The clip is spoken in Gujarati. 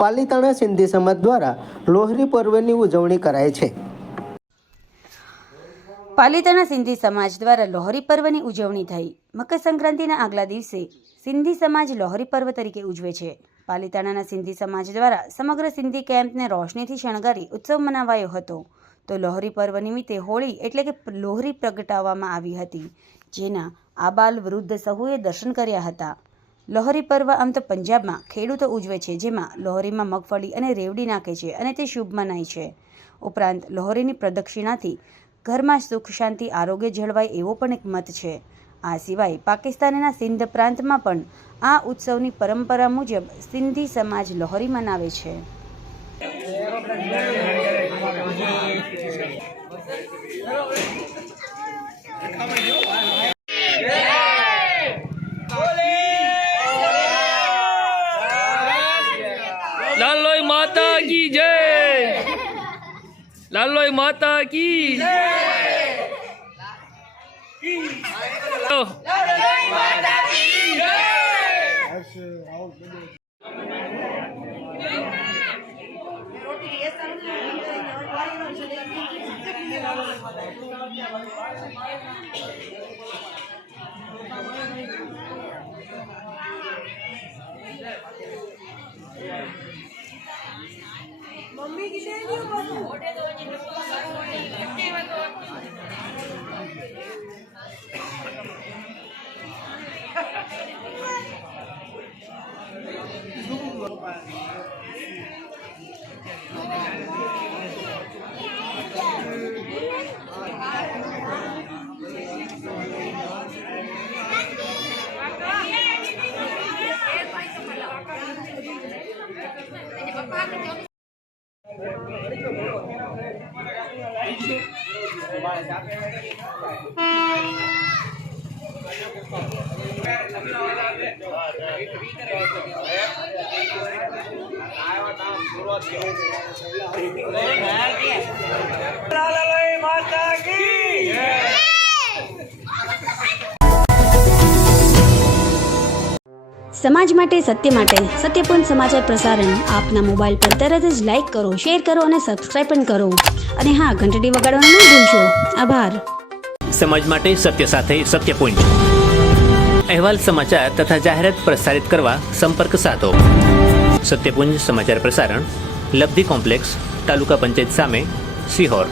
પાલીતાણા સિંધી સમાજ દ્વારા લોહરી પર્વની ઉજવણી કરાય છે। પાલીતાણા સિંધી સમાજ દ્વારા લોહરી પર્વની ઉજવણી થઈ। મકર સંક્રાંતિના આગલા દિવસે સિંધી સમાજ લોહરી પર્વ તરીકે ઉજવે છે। પાલીતાણાના સિંધી સમાજ દ્વારા સમગ્ર સિંધી કેમ્પને રોશનીથી શણગારી ઉત્સવ મનાવાયો હતો। તો લોહરી પર્વ નિમિત્તે હોળી એટલે કે લોહરી પ્રગટાવવામાં આવી હતી, જેના આબાલ વૃદ્ધ સહુએ દર્શન કર્યા હતા। લોહરી પર્વ આમ તો પંજાબમાં ખેડૂતો ઉજવે છે, જેમાં લોહરીમાં મગફળી અને રેવડી નાખે છે અને તે શુભ મનાય છે। ઉપરાંત લોહરીની પ્રદક્ષિણાથી ઘરમાં સુખ શાંતિ આરોગ્ય જળવાય એવો પણ એક મત છે। આ સિવાય પાકિસ્તાનના સિંધ પ્રાંતમાં પણ આ ઉત્સવની પરંપરા મુજબ સિંધી સમાજ લોહરી મનાવે છે। लालोई माता की जय, लालोई माता की जय, लालोई माता की जय। मम्मी की दे दियो સમાજ માટે સત્ય માટે સત્યપૂર્ણ સમાચાર પ્રસારણ આપના મોબાઈલ પર તરત જ લાઈક કરો, શેર કરો અને સબસ્ક્રાઇબ પણ કરો। અને હા, ઘંટડી વગાડવાનું ન ભૂલશો। આભાર। સમાજ માટે સત્ય સાથે સત્યપૂર્ણ અહેવાલ, સમાચાર તથા જાહેરાત પ્રસારિત કરવા સંપર્ક સાધો। સત્યપુંજ સમાચાર પ્રસારણ, લબ્ધિ કોમ્પ્લેક્સ, તાલુકા પંચાયત સામે, સિહોર।